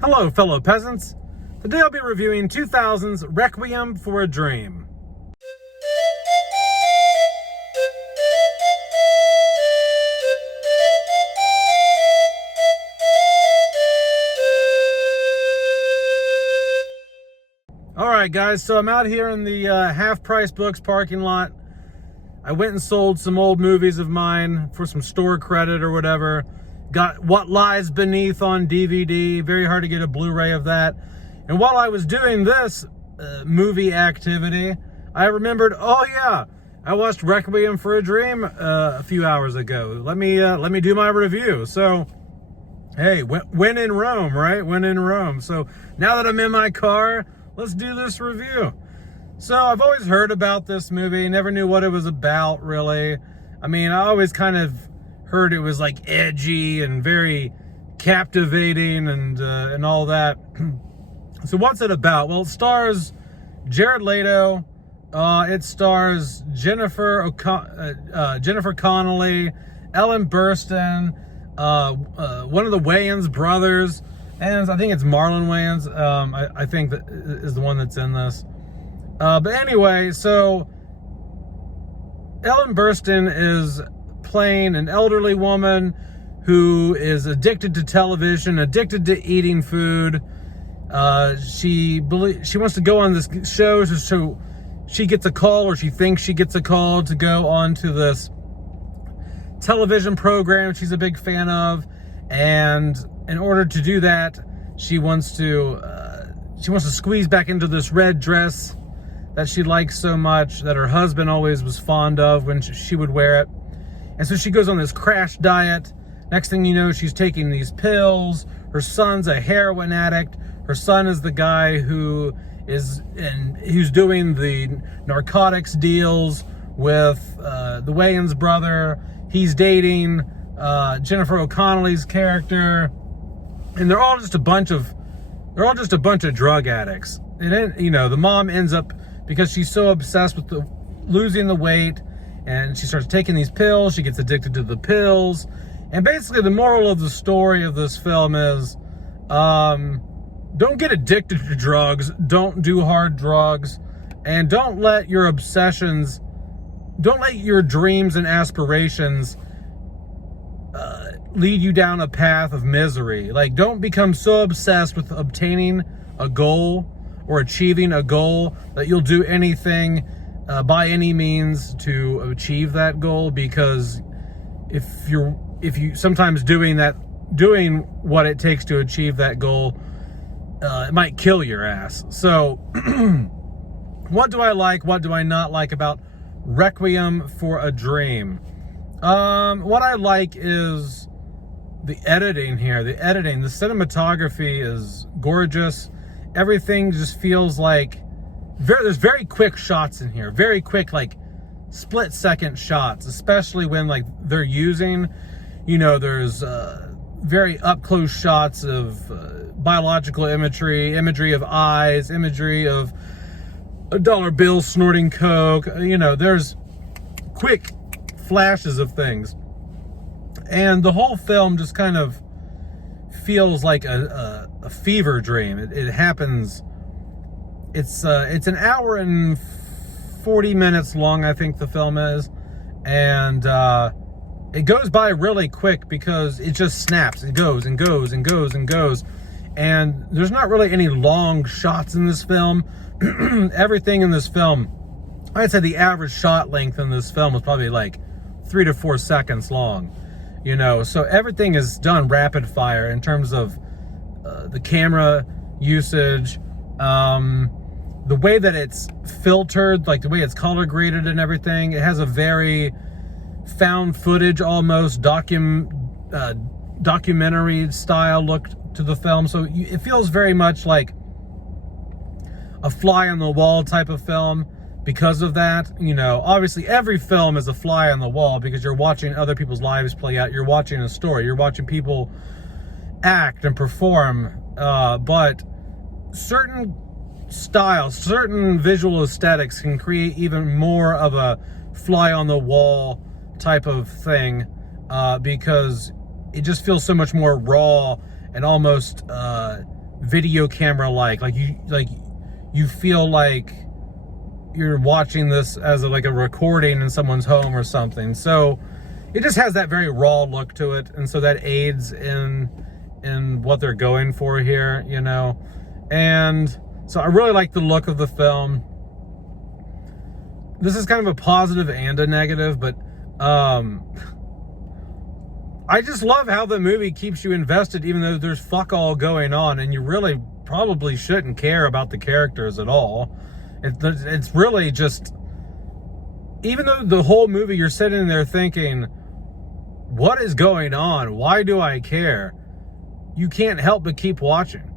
Hello, fellow peasants. Today I'll be reviewing 2000's Requiem for a Dream. Alright guys, so I'm out here in the Half Price Books parking lot. I went and sold some old movies of mine for some store credit or whatever. Got What Lies Beneath on DVD. Very hard to get a Blu-ray of that. And while I was doing this movie activity, I remembered, oh yeah, I watched Requiem for a Dream a few hours ago. Let me do my review. So, hey, when in Rome, right? When in Rome. So now that I'm in my car, let's do this review. So I've always heard about this movie, never knew what it was about, really. I mean, I always kind of heard it was like edgy and very captivating and all that. So what's it about? Well, it stars Jared Leto. It stars Jennifer Connelly, Ellen Burstyn, one of the Wayans brothers, and I think it's Marlon Wayans. I think that is the one that's in this. But anyway, so Ellen Burstyn is playing an elderly woman who is addicted to television, addicted to eating food. She wants to go on this show, so she gets a call, or she thinks she gets a call to go on to this television program she's a big fan of, and in order to do that, she wants to squeeze back into this red dress that she likes so much, that her husband always was fond of when she would wear it. And so she goes on this crash diet. Next thing you know, she's taking these pills. Her son's a heroin addict. Her son is the guy who's doing the narcotics deals with the Wayans brother. He's dating Jennifer O'Connelly's character, and they're all just a bunch of drug addicts. And the mom ends up, because she's so obsessed with losing the weight, and she starts taking these pills. She gets addicted to the pills. And basically the moral of the story of this film is, don't get addicted to drugs, don't do hard drugs, and don't let your dreams and aspirations lead you down a path of misery. Like, don't become so obsessed with obtaining a goal or achieving a goal that you'll do anything by any means to achieve that goal, because if you sometimes doing what it takes to achieve that goal, it might kill your ass. So what do I like, what do I not like about Requiem for a Dream? What I like is the editing here. The cinematography is gorgeous. Everything just feels like there's very quick shots in here, very quick, like split-second shots, especially when like they're using, there's very up-close shots of biological imagery of eyes, imagery of a dollar bill snorting coke. There's quick flashes of things, and the whole film just kind of feels like a fever dream. It happens. It's an hour and 40 minutes long, I think the film is, and it goes by really quick because it just snaps. It goes and goes and goes and goes, and there's not really any long shots in this film. Everything in this film, I'd say the average shot length in this film was probably like 3 to 4 seconds long. So everything is done rapid fire in terms of the camera usage, the way that it's filtered, like the way it's color graded and everything. It has a very found footage, almost documentary style look to the film. So it feels very much like a fly on the wall type of film because of that. Obviously every film is a fly on the wall because you're watching other people's lives play out. You're watching a story. You're watching people act and perform. But certain styles, certain visual aesthetics can create even more of a fly on the wall type of thing, because it just feels so much more raw and almost video camera like you feel like you're watching this as like a recording in someone's home or something. So it just has that very raw look to it, and so that aids in what they're going for here, you know. And so I really like the look of the film. This is kind of a positive and a negative, but I just love how the movie keeps you invested even though there's fuck all going on, and you really probably shouldn't care about the characters at all. It's really just, even though the whole movie you're sitting there thinking, what is going on? Why do I care? You can't help but keep watching.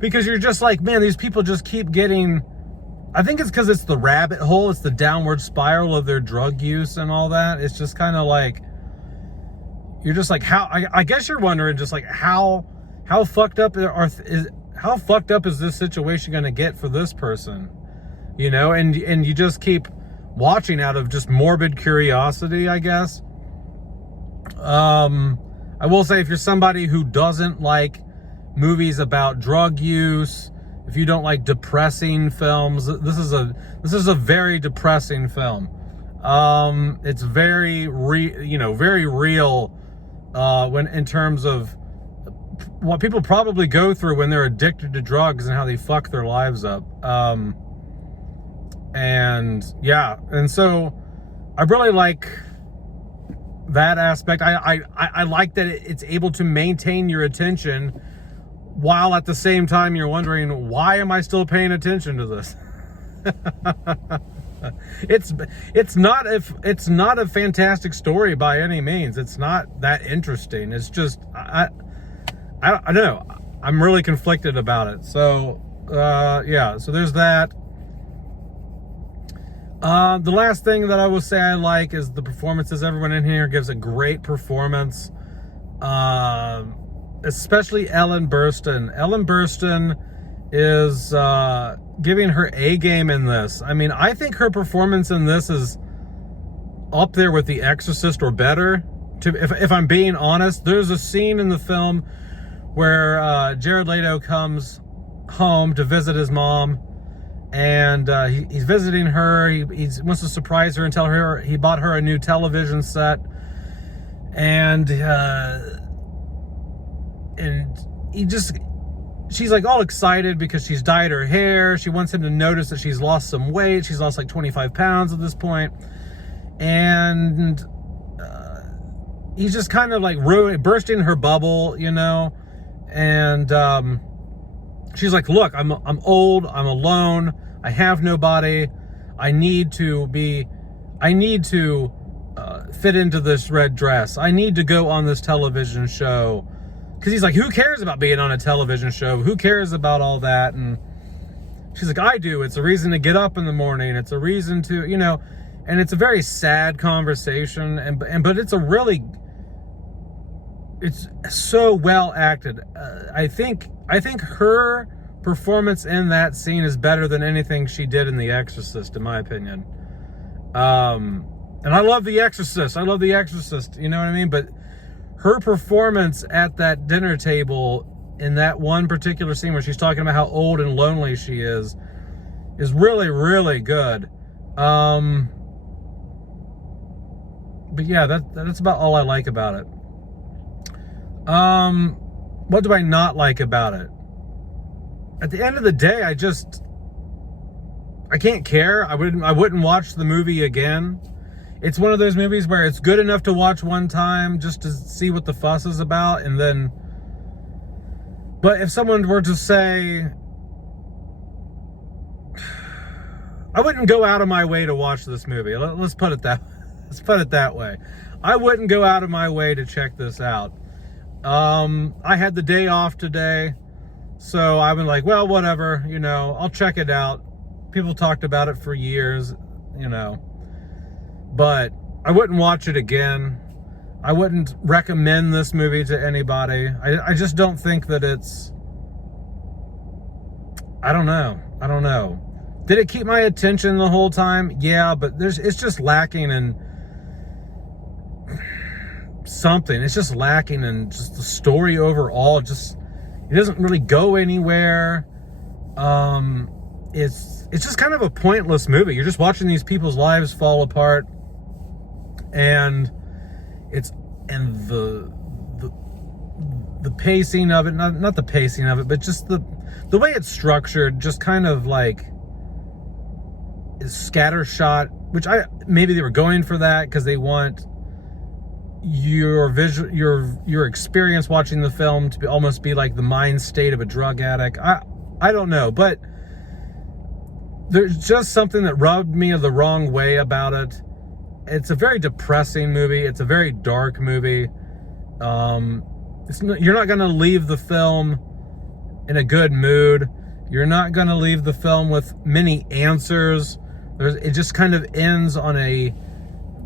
Because you're just like, man, these people just keep getting, I think it's because it's the rabbit hole, it's the downward spiral of their drug use and all that. It's just kind of like, you're just like, how, I guess you're wondering just like how fucked up how fucked up is this situation going to get for this person, you know? And you just keep watching out of just morbid curiosity, I guess. I will say, if you're somebody who doesn't like movies about drug use, if you don't like depressing films, this is a very depressing film. It's very very real when in terms of what people probably go through when they're addicted to drugs and how they fuck their lives up. And yeah, and so I really like that aspect. I like that it's able to maintain your attention while at the same time you're wondering, why am I still paying attention to this? It's not a fantastic story by any means. It's not that interesting. It's just I don't know. I'm really conflicted about it. So yeah, so there's that. The last thing that I will say I like is the performances. Everyone in here gives a great performance. Especially Ellen Burstyn. Ellen Burstyn is giving her A game in this. I mean, I think her performance in this is up there with The Exorcist or better. If I'm being honest, there's a scene in the film where Jared Leto comes home to visit his mom, and he's visiting her. He wants to surprise her and tell her he bought her a new television set, and she's like all excited because she's dyed her hair. She wants him to notice that she's lost some weight. She's lost like 25 pounds at this point. And he's just kind of like bursting her bubble, you know. And she's like, look, I'm old, I'm alone, I have nobody. I need to fit into this red dress. I need to go on this television show. Because he's like, who cares about being on a television show? Who cares about all that? And she's like, I do. It's a reason to get up in the morning. It's a reason to, you know, and it's a very sad conversation. But it's it's so well acted. I think her performance in that scene is better than anything she did in The Exorcist, in my opinion. And I love The Exorcist. You know what I mean? But her performance at that dinner table in that one particular scene where she's talking about how old and lonely she is really, really good. But yeah, that's about all I like about it. What do I not like about it? At the end of the day, I can't care. I wouldn't watch the movie again. It's one of those movies where it's good enough to watch one time just to see what the fuss is about, and then, but if someone were to say, I wouldn't go out of my way to watch this movie. Let's put it that way. I wouldn't go out of my way to check this out. I had the day off today, so I've been like, well, whatever, you know, I'll check it out. People talked about it for years, you know, but I wouldn't watch it again. I wouldn't recommend this movie to anybody. I just don't think that it's, I don't know. Did it keep my attention the whole time? Yeah, but it's just lacking in something. It's just lacking in just the story overall. Just, It doesn't really go anywhere. It's just kind of a pointless movie. You're just watching these people's lives fall apart, and the pacing of it, not the pacing of it, but just the way it's structured, just kind of like is scattershot, which maybe they were going for that because they want your experience watching the film to almost be like the mind state of a drug addict. I don't know, but there's just something that rubbed me the wrong way about it. It's a very depressing movie. It's a very dark movie. You're not going to leave the film in a good mood. You're not going to leave the film with many answers. It just kind of ends on a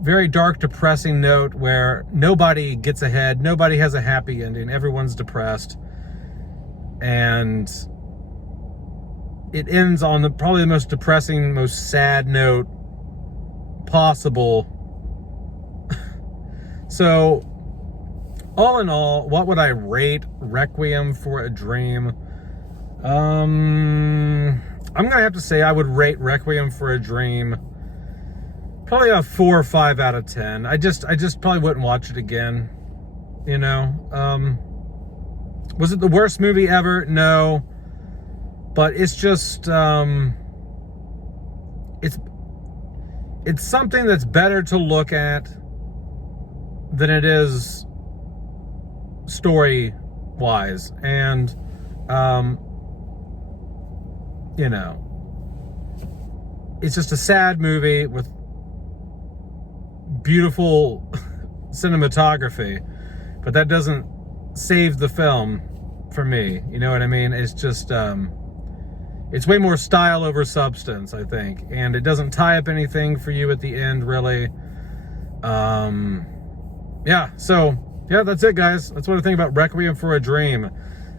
very dark, depressing note where nobody gets ahead. Nobody has a happy ending. Everyone's depressed. And it ends on probably the most depressing, most sad note possible. So, all in all, what would I rate Requiem for a Dream? I'm gonna have to say I would rate Requiem for a Dream probably a 4 or 5 out of 10. I just probably wouldn't watch it again. You know, was it the worst movie ever? No, but it's just it's something that's better to look at than it is story wise, and you know, it's just a sad movie with beautiful cinematography, but that doesn't save the film for me. You know what I mean? It's just it's way more style over substance, I think, and it doesn't tie up anything for you at the end, really. Yeah, so yeah, that's it, guys. That's what I think about Requiem for a Dream.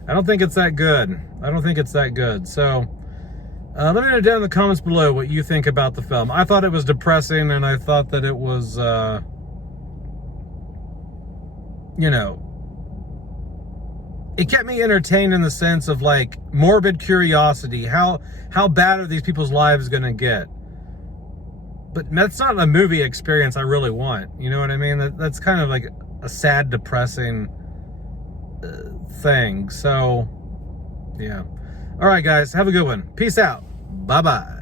I don't think it's that good. So let me know down in the comments below what you think about the film. I thought it was depressing, and I thought that it was, you know, it kept me entertained in the sense of like morbid curiosity. How bad are these people's lives going to get? But that's not a movie experience I really want. You know what I mean? That's kind of like a sad, depressing thing. So, yeah. All right, guys. Have a good one. Peace out. Bye-bye.